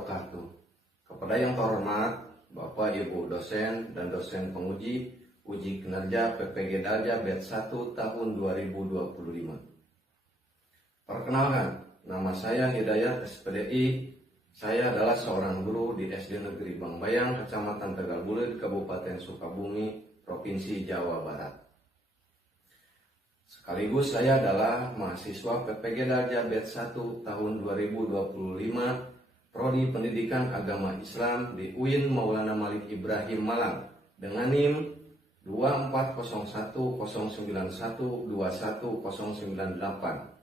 wabarakatuh. Kepada yang terhormat Bapak Ibu dosen dan dosen penguji uji kinerja PPG Dalja Batch 1 tahun 2025. Perkenalkan, nama saya Hidayat SPDI. Saya adalah seorang guru di SD Negeri Bangbayang, Kecamatan Tegal Bulir, Kabupaten Sukabumi, Provinsi Jawa Barat. Sekaligus saya adalah mahasiswa PPG Dalja Batch 1 tahun 2025, Prodi Pendidikan Agama Islam di UIN Maulana Malik Ibrahim Malang dengan NIM 24091210098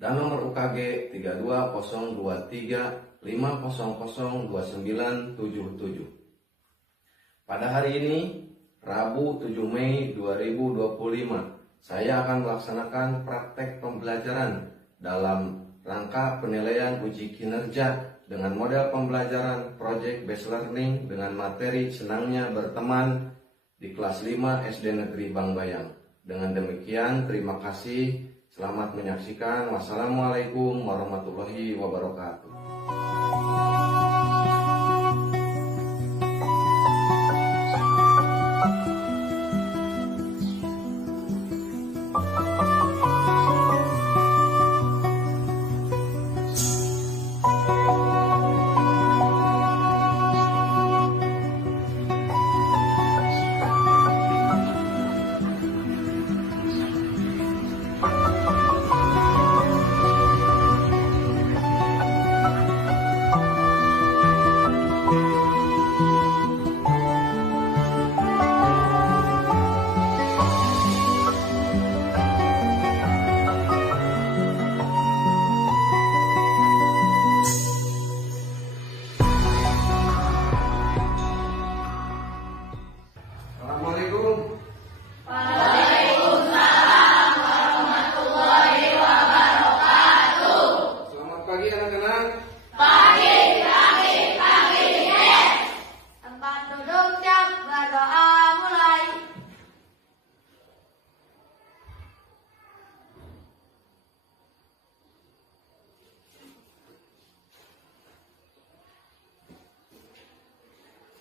dan nomor UKG 320235002977. Pada hari ini, Rabu 7 Mei 2025, saya akan melaksanakan praktek pembelajaran dalam rangka penilaian uji kinerja dengan model pembelajaran Project Based Learning dengan materi Senangnya Berteman di kelas 5 SD Negeri Bangbayang. Dengan demikian, terima kasih. Selamat menyaksikan. Wassalamualaikum warahmatullahi wabarakatuh.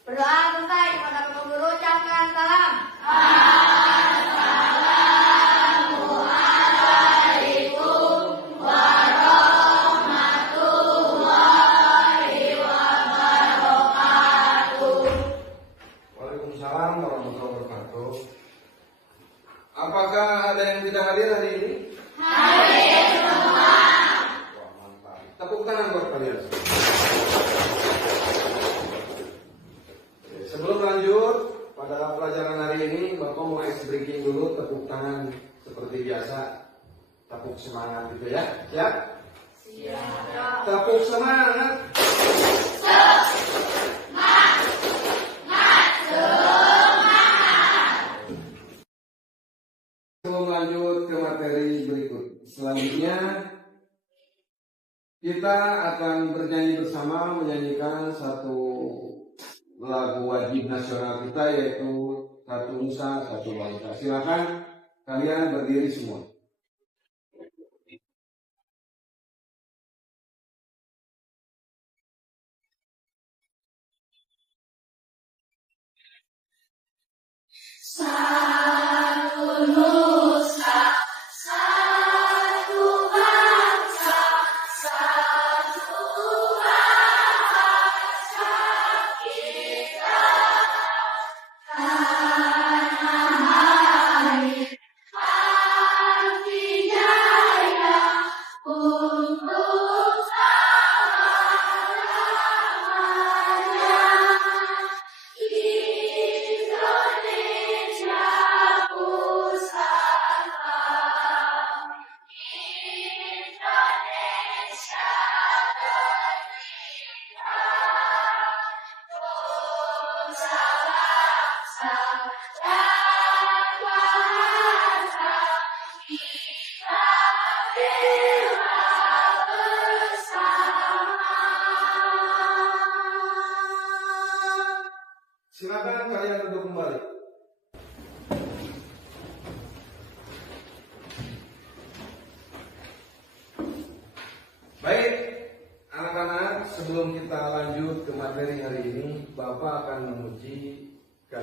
Berdoa selesai, kepada guru ucapkan salam. Assalamualaikum warahmatullahi wabarakatuh. Waalaikumsalam warahmatullahi wabarakatuh. Apakah ada yang tidak hadir hari ini? Hadir semua. Wah, mantap. Tepuk tangan buat kalian. Sebelum lanjut pada pelajaran hari ini, Bapak mau ice breaking dulu, tepuk tangan seperti biasa, tepuk semangat gitu ya, siap? Siap. Tepuk semangat. Sebelum lanjut ke materi berikut, selanjutnya kita akan bernyanyi bersama menyanyikan satu lagu wajib nasional kita, yaitu Satu Nusa Satu Bangsa. Silakan kalian berdiri semua. Satu nusa, satu bangsa, satu bahasa kita. Tanah air, tanah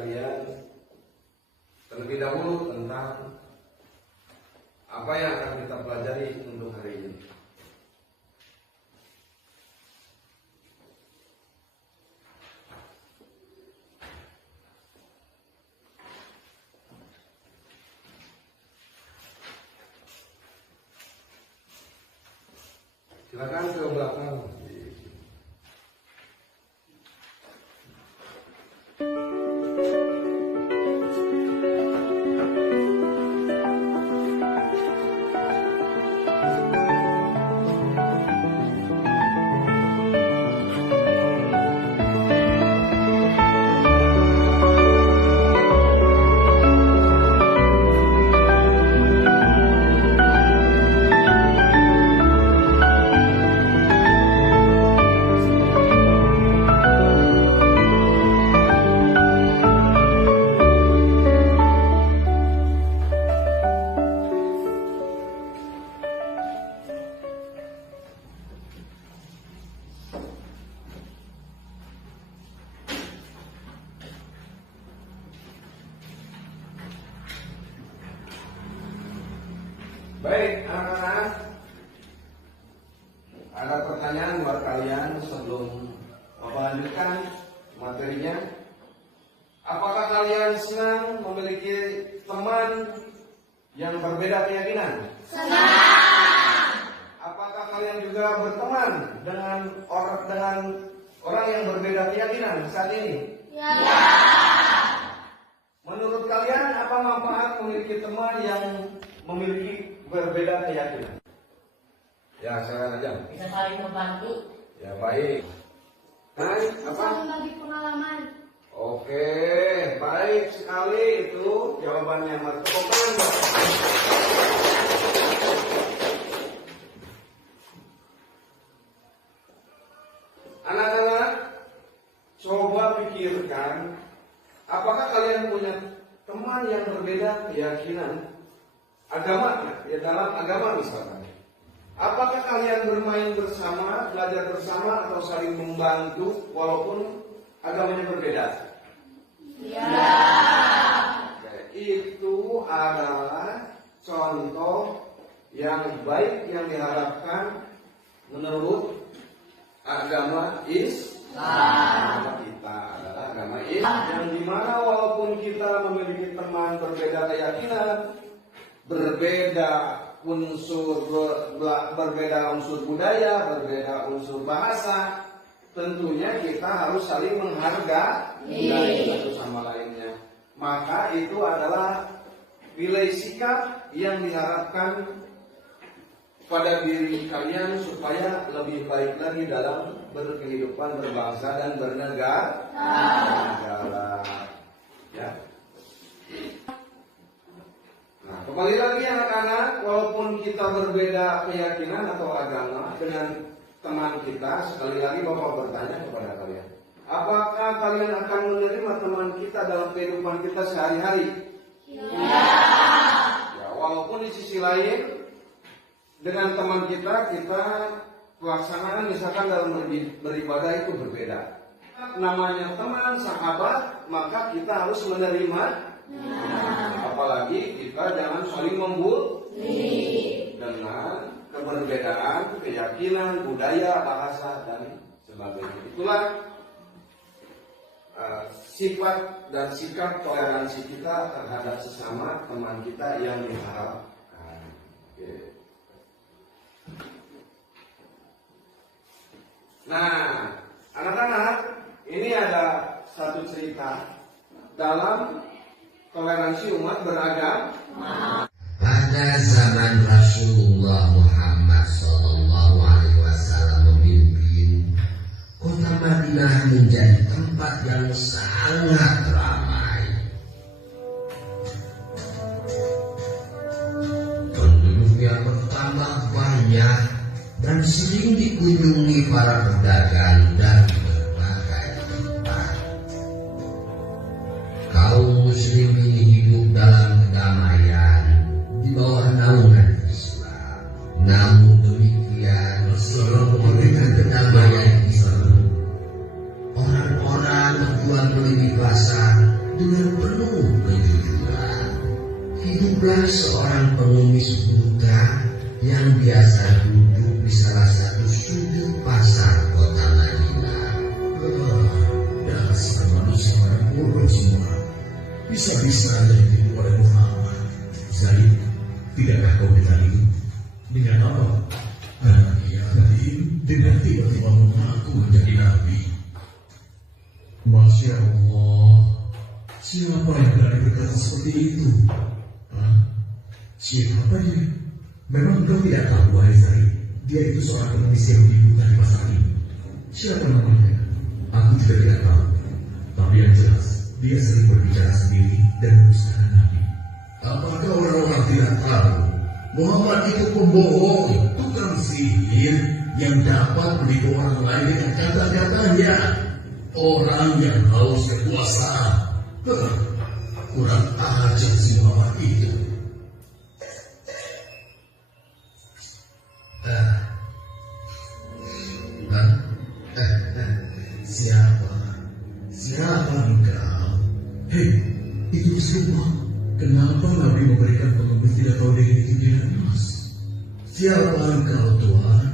kalian terlebih dahulu tentang apa yang akan kita pelajari untuk hari ini. Silakan ke belakang. Baik, anak-anak, ada pertanyaan buat kalian sebelum Bapak lanjutkan materinya. Apakah kalian senang memiliki teman yang berbeda keyakinan? Senang. Apakah kalian juga berteman dengan orang yang berbeda keyakinan saat ini? Ya. Menurut kalian apa manfaat memiliki teman yang memiliki berbeda keyakinan? Ya, silakan aja. Bisa saling membantu. Ya, baik. Baik, apa? Saling bagi pengalaman. Oke, baik sekali itu jawabannya Martopan. Anak-anak, coba pikirkan, apakah kalian punya teman yang berbeda keyakinan? Agama, ya dalam agama misalkan. Apakah kalian bermain bersama, belajar bersama, atau saling membantu walaupun agamanya berbeda? Ya. Itu adalah contoh yang baik yang diharapkan menurut agama Islam. Kita adalah agama Islam yang dimana walaupun kita memiliki teman berbeda keyakinan, berbeda unsur budaya, berbeda unsur bahasa, tentunya kita harus saling menghargai satu sama lainnya. Maka itu adalah nilai sikap yang diharapkan pada diri kalian supaya lebih baik lagi dalam berkehidupan, berbangsa dan bernegara. Ya. Nah, kembali lagi anak-anak, walaupun kita berbeda keyakinan atau agama dengan teman kita, sekali lagi Bapak bertanya kepada kalian, apakah kalian akan menerima teman kita dalam kehidupan kita sehari-hari? Ya, walaupun di sisi lain dengan teman kita pelaksanaan misalkan dalam beribadah itu berbeda. Namanya teman, sahabat, maka kita harus menerima. Apalagi kita jangan saling membuli dengan keberbedaan, keyakinan, budaya, bahasa dan sebagainya. Itulah sifat dan sikap toleransi kita terhadap sesama teman kita yang diharapkan. Nah, anak-anak, ini ada satu cerita dalam toleransi umat beragama. Pada zaman Rasulullah Muhammad SAW memimpin, kota Madinah menjadi tempat yang sangat ramai. Penduduknya bertambah banyak dan sering dikunjungi para pedagang dan berbagai tempat. Kaum muslimin hidup dalam kedamaian di bawah naungan Islam. Namun demikian, dengan kedamaian Islam, orang-orang berjual beli di pasar dengan hiduplah seorang pengemis buta yang biasa duduk di salah satu sudut pasar kota Madinah. Dasar manusia orang bodoh semua. Bisa-bisanya ditipu oleh Muhammad. Zaid, tidakkah kau dengar itu? Dengan apa? Ia tadi dengan tiba-tiba mengaku menjadi nabi. Masya Allah, siapa yang berani berkata seperti itu? Siapa dia? Memang kau tidak tahu, wahai Zaid, dia itu seorang pengemis yang dibuta di pasar ini. Siapa namanya? Aku juga tidak tahu. Tapi yang jelas, dia sering berbicara sendiri dan mendustakan Nabi. Apakah orang-orang tidak tahu? Muhammad itu pembohong, tukang sihir yang dapat menipu orang lain dengan kata-katanya. Orang yang haus kekuasaan. Kurang ajar si Muhammad itu. Siapa engkau? Hei, itu semua. Kenapa Nabi memberikan pengemis tidak tahu diri itu dengan emas? Siapa engkau, Tuhan?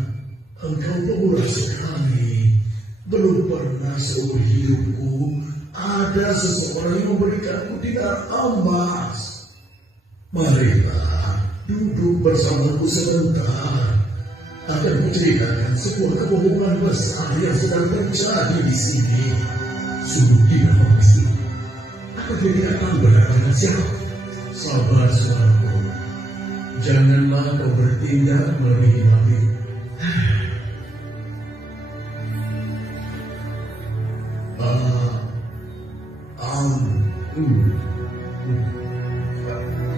Engkau pemurah sekali. Belum pernah seumur hidupku ada seseorang yang memberikanku dinar emas. Marilah duduk bersamaku sebentar. Akan menceritakan sebuah kebohongan besar yang sedang terjadi di sini. Sungguh tidak mengerti. Apa dia tidak tahu berhadapan siapa? Sabar, saudaraku. Janganlah kau bertindak melebihi Nabi.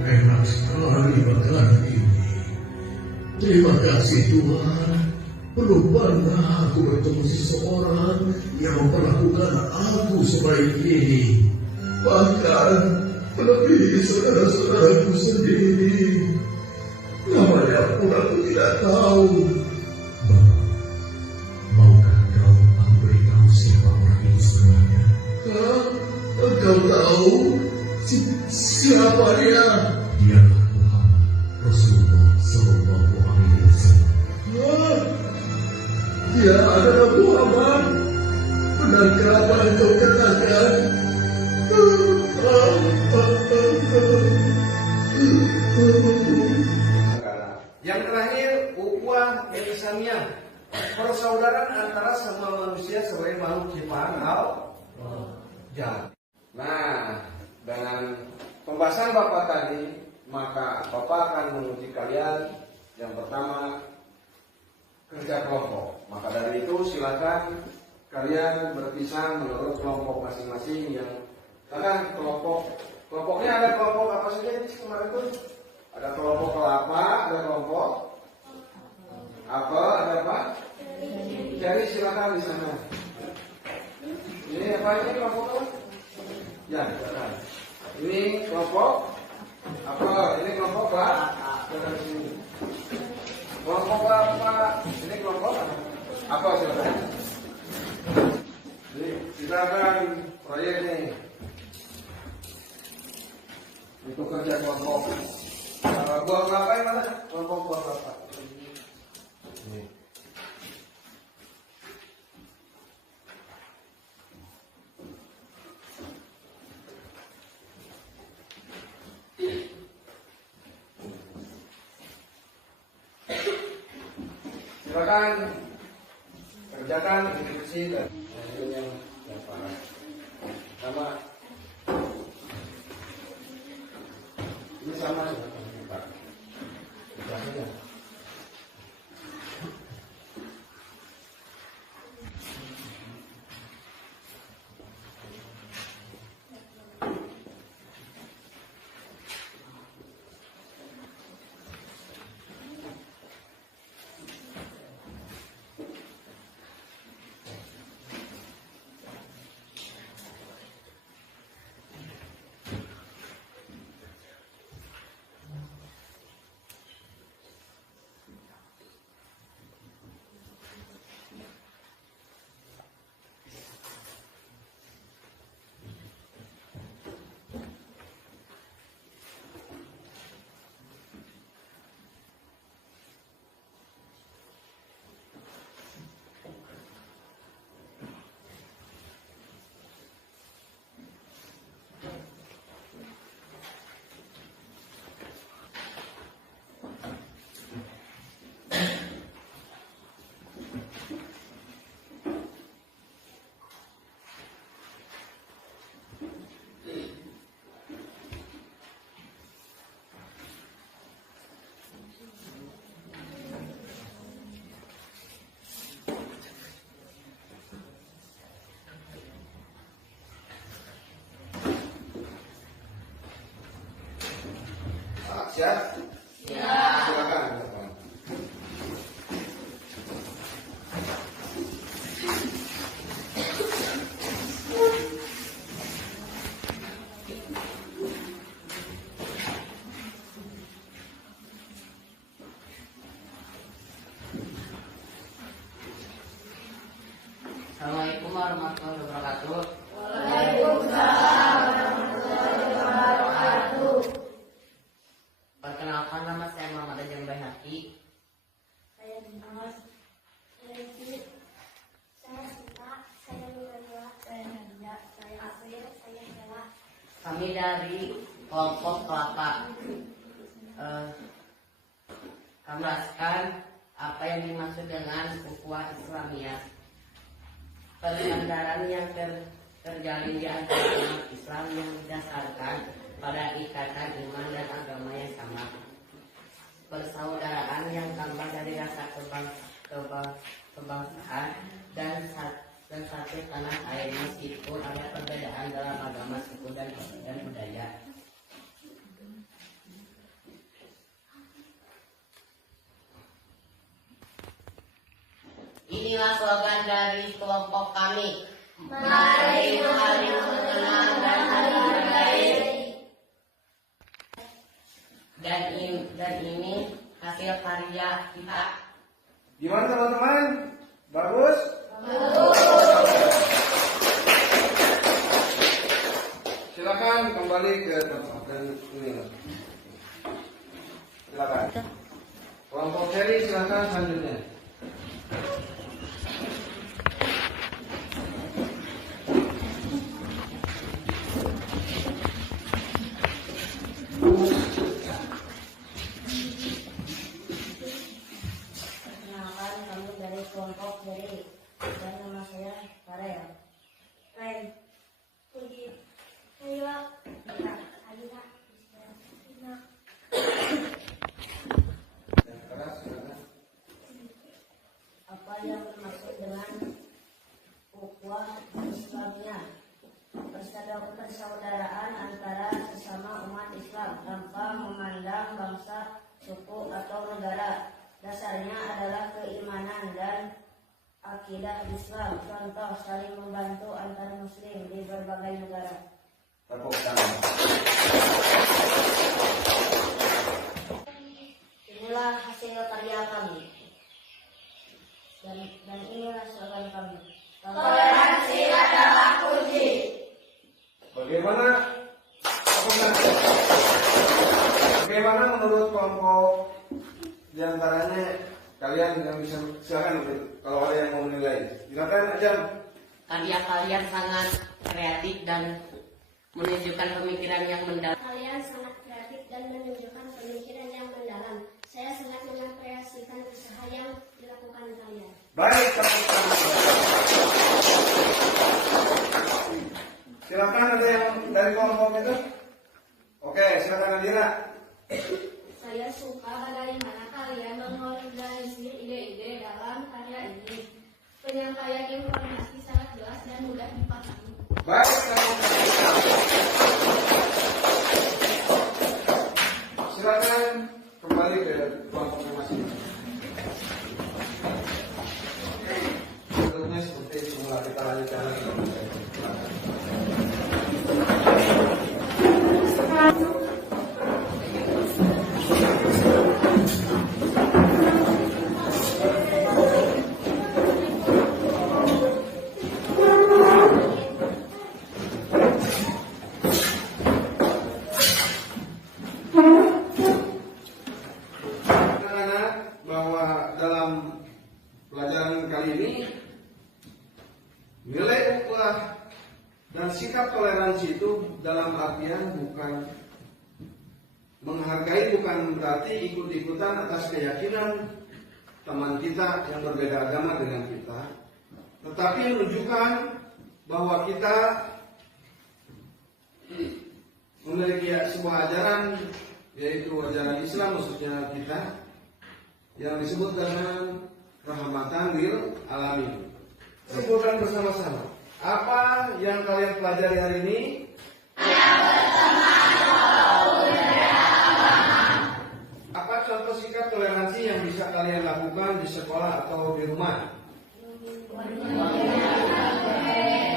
Enak sekali makanan ini. Terima kasih Tuhan. Belum pernah aku bertemu seseorang yang memperlakukan aku sebaik ini. Bahkan melebihi saudara-saudaraku sendiri. Namanya pun aku tidak tahu. Bapak, maukah kau aku beritahu siapa orang itu sebenarnya? Engkau tahu? Siapa dia? Dialah Muhammad Rasulullah Sallallahu Alaihi Wasallam. Dia adalah Muhammad. Benarkah apa yang kau katakan? Yang terakhir, ukhuwah Islamiyah, persaudaraan antara semua manusia sebagai makhluk ciptaan Allah. Nah, dengan pembahasan Bapak tadi, maka Bapak akan menguji kalian yang pertama kerja kelompok. Maka dari itu silakan kalian berpisah menurut kelompok masing-masing yang kelompoknya ada kelompok apa saja ini kemarin tuh? Ada kelompok kelapa, ada kelompok apel, ada apa? Jadi silakan di sana. Ini apa ini kelompok apa? Ya, silakan. Ini kelompok apel, ini kelompok kelapa. Kelompok kelapa, ini kelompok apa silakan? Ini silakan proyek nih. Itu kerja kelompok. Buah kelapa yang mana? Kelompok buah kelapa. Ini. Silakan kerjakan skripsi dan yang parah. Sama. Ini sama Pak. Jadinya. Siap? Siap. Silakan. Assalamualaikum warahmatullahi wabarakatuh. Waalaikumsalam warahmatullahi wabarakatuh. Perkenalkan, nama saya Muhammad Ajeng Baihaqi. Saya Dimas. Saya Rizky. Saya Sita. Saya Nurullah. Saya Nadia. Saya April. Saya Bella. Kami dari kelompok Kelapa. Kami jelaskan apa yang dimaksud dengan ukhuwah Islamiyah. Persaudaraan yang terjalin di antara umat Islam yang didasarkan pada ikatan iman dan agama yang sama. Persaudaraan yang tambah dari rasa kebangsaan dan satu tanah air meskipun ada perbedaan dalam agama, suku dan budaya. Inilah slogan dari kelompok kami. Mari mengenal dan menghargai. Dan ini hasil karya kita. Gimana teman-teman? Bagus? Silakan kembali ke tempat dan ini. Silakan. Kelompok seri silakan selanjutnya. Perkenalkan, kami dari kelompok Jari. Dan nama saya Farel. Ren. Puji. Ayo. Adina. Adina. Yang keras silakan. Apa yang dimaksud dengan ukhuwah Islamiyah? Persaudaraan antara sesama umat Islam tanpa memandang bangsa, suku, atau negara. Dasarnya adalah keimanan dan akidah Islam. Contoh, saling membantu antar muslim di berbagai negara. Tepuk tangan. Inilah hasil karya kami. Dan inilah slogan kami. Toleransi adalah kunci. Bagaimana menurut kelompok diantaranya kalian yang bisa silakan kalau ada yang mau menilai. Silakan aja. Karya kalian sangat kreatif dan menunjukkan pemikiran yang mendalam. Kalian sangat kreatif dan menunjukkan pemikiran yang mendalam. Saya sangat mengapresiasikan usaha yang dilakukan kalian. Baik, tepuk tangan. Silakan ada yang dari kelompok itu. Oke, silakan Nadira. Saya suka bagaimana kalian mengorganisir ide-ide dalam karya ini. Penyampaian informasi sangat jelas dan mudah dipahami. Baik, tepuk tangan. Silakan kembali ke kelompok masing-masing. Bentuknya seperti semula, kita lanjutkan lagi. Anak-anak, bahwa dalam pelajaran kali ini nilai ukhuwah dan sikap toleransi itu dalam artian bukan menghargai, bukan berarti ikut-ikutan atas keyakinan teman kita yang berbeda agama dengan kita, tetapi menunjukkan bahwa kita memiliki sebuah ajaran, yaitu ajaran Islam, maksudnya kita, yang disebut dengan rahmatan lil alamin. Sebutkan bersama-sama. Apa yang kalian pelajari hari ini? Yang pertama, lakukan di sekolah atau di rumah?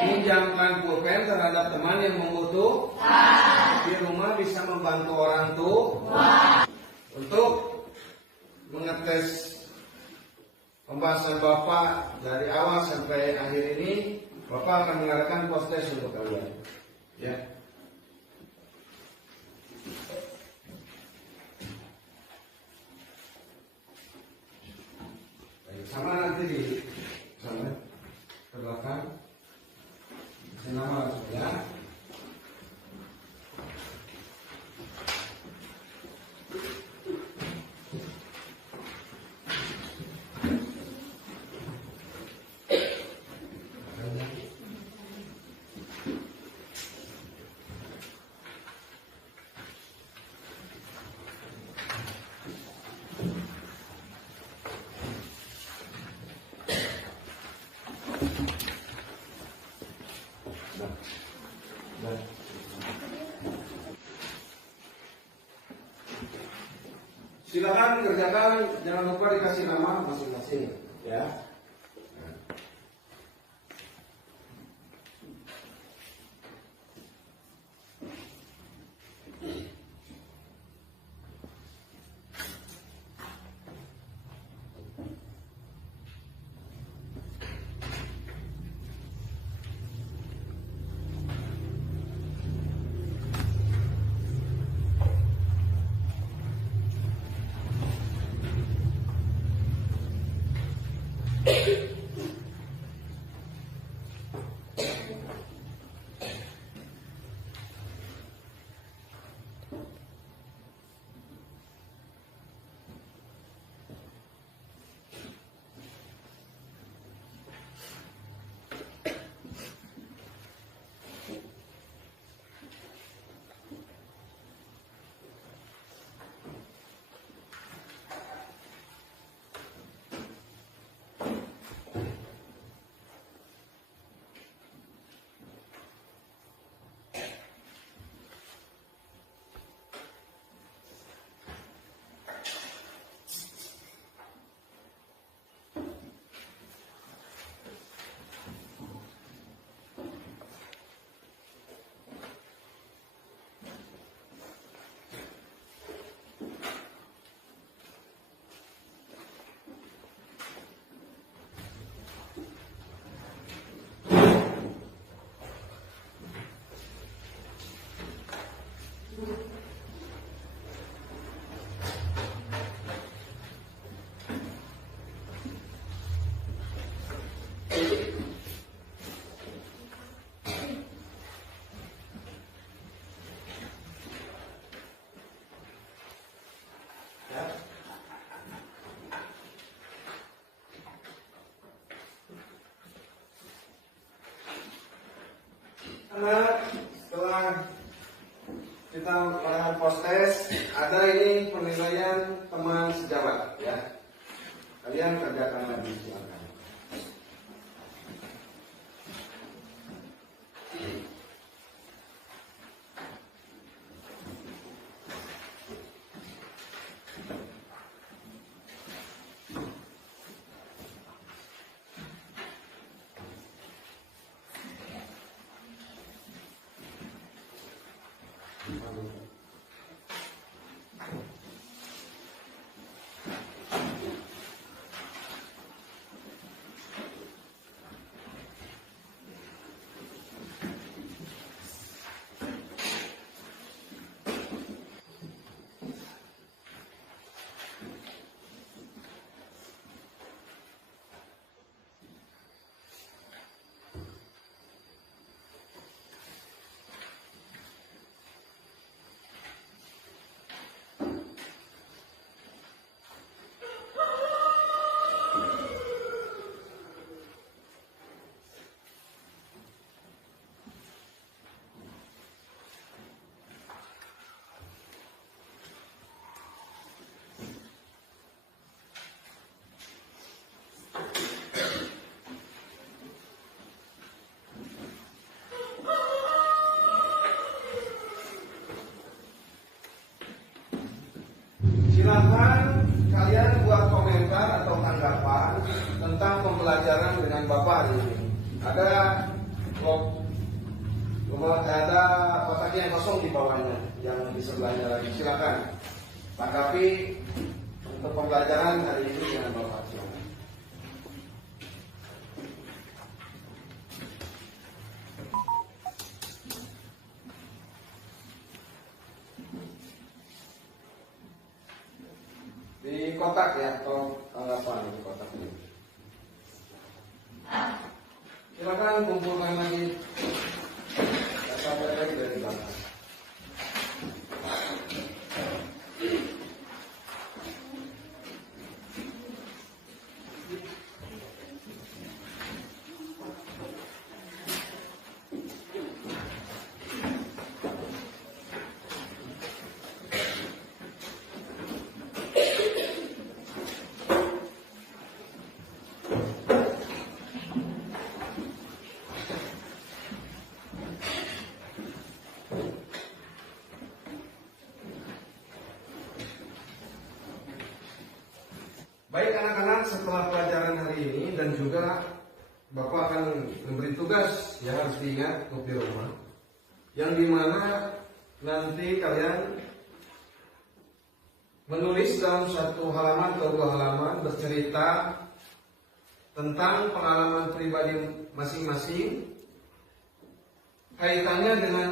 Minjamkan pulpen terhadap teman yang membutuhkan. Di rumah bisa membantu orang tua. Untuk mengetes pembahasan Bapak dari awal sampai akhir ini, Bapak akan mengadakan post test untuk kalian. Ya. Sama nanti di sana ke belakang. Nama langsung ya. Silakan kerjakan, jangan lupa dikasih nama masing-masing, ya. Karena setelah kita melakukan post test, ada ini penilaian teman sejawat, ya. Kalian kerjakan lagi, silakan. Silakan kalian buat komentar komentar atau tanggapan tentang pembelajaran dengan Bapak hari ini? Ada ada kotaknya yang kosong di bawahnya, yang di sebelahnya lagi. Silakan tanggapi untuk pembelajaran hari ini dengan Bapak. Silakan. Di kotak ya, atau tanggapan di kotak ini. Silakan kumpulkan lagi sampai lagi dari belakang. Baik anak-anak, setelah pelajaran hari ini dan juga Bapak akan memberi tugas yang harus diingat untuk di rumah, yang dimana nanti kalian menulis dalam satu halaman atau dua halaman bercerita tentang pengalaman pribadi masing-masing kaitannya dengan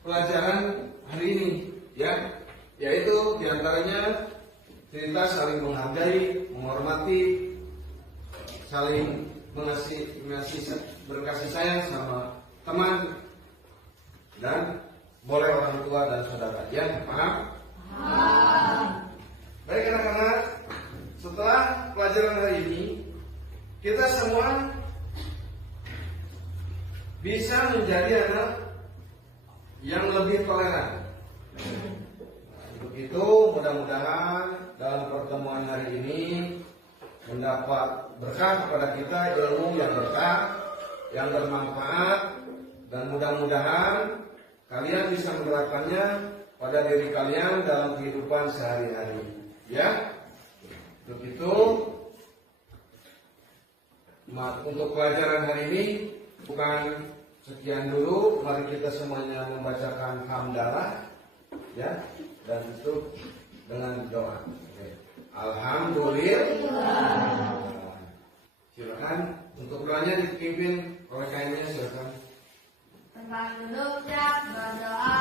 pelajaran hari ini, ya, yaitu diantaranya cerita saling menghargai, menghormati, saling berkasih sayang sama teman, dan boleh orang tua dan saudara. Ya, paham? Baik anak-anak, setelah pelajaran hari ini, kita semua bisa menjadi anak yang lebih toleran. Untuk itu mudah-mudahan dalam pertemuan hari ini mendapat berkah kepada kita, ilmu yang berkah, yang bermanfaat, dan mudah-mudahan kalian bisa menerapkannya pada diri kalian dalam kehidupan sehari-hari. Ya, untuk itu untuk pelajaran hari ini bukan sekian dulu. Mari kita semuanya membacakan hamdalah, ya, dan itu dengan doa. Alhamdulillah. Silakan untuk doanya dipimpin oleh kainnya, silakan. Tempat duduk, berdoa.